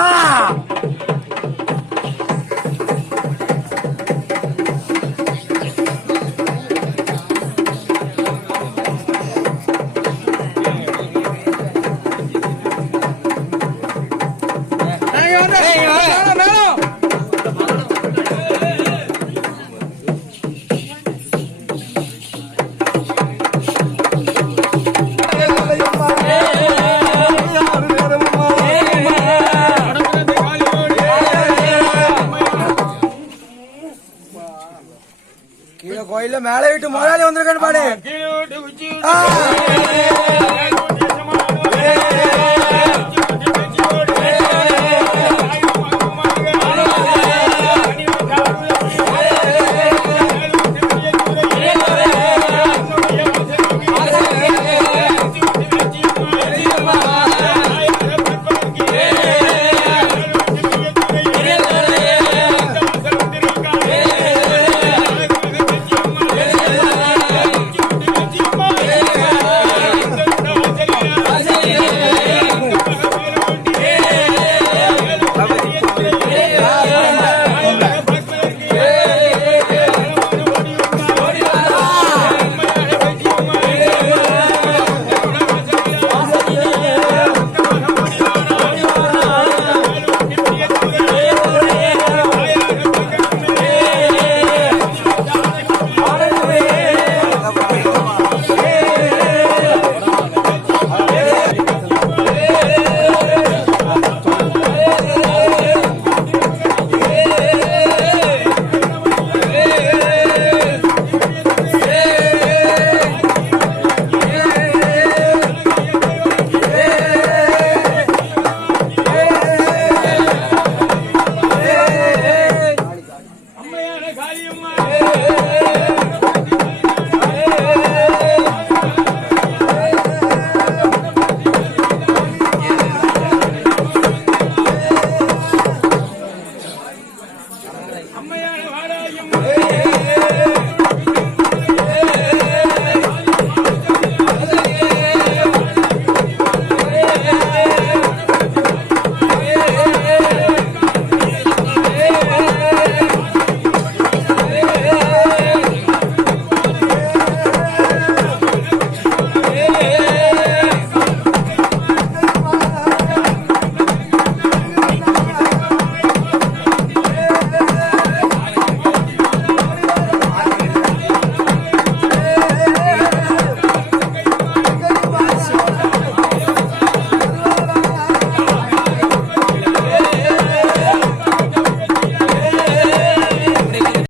Ah! கோயில்ல மேல வீட்டு முதலாளி வந்திருக்கான்னு பாடு.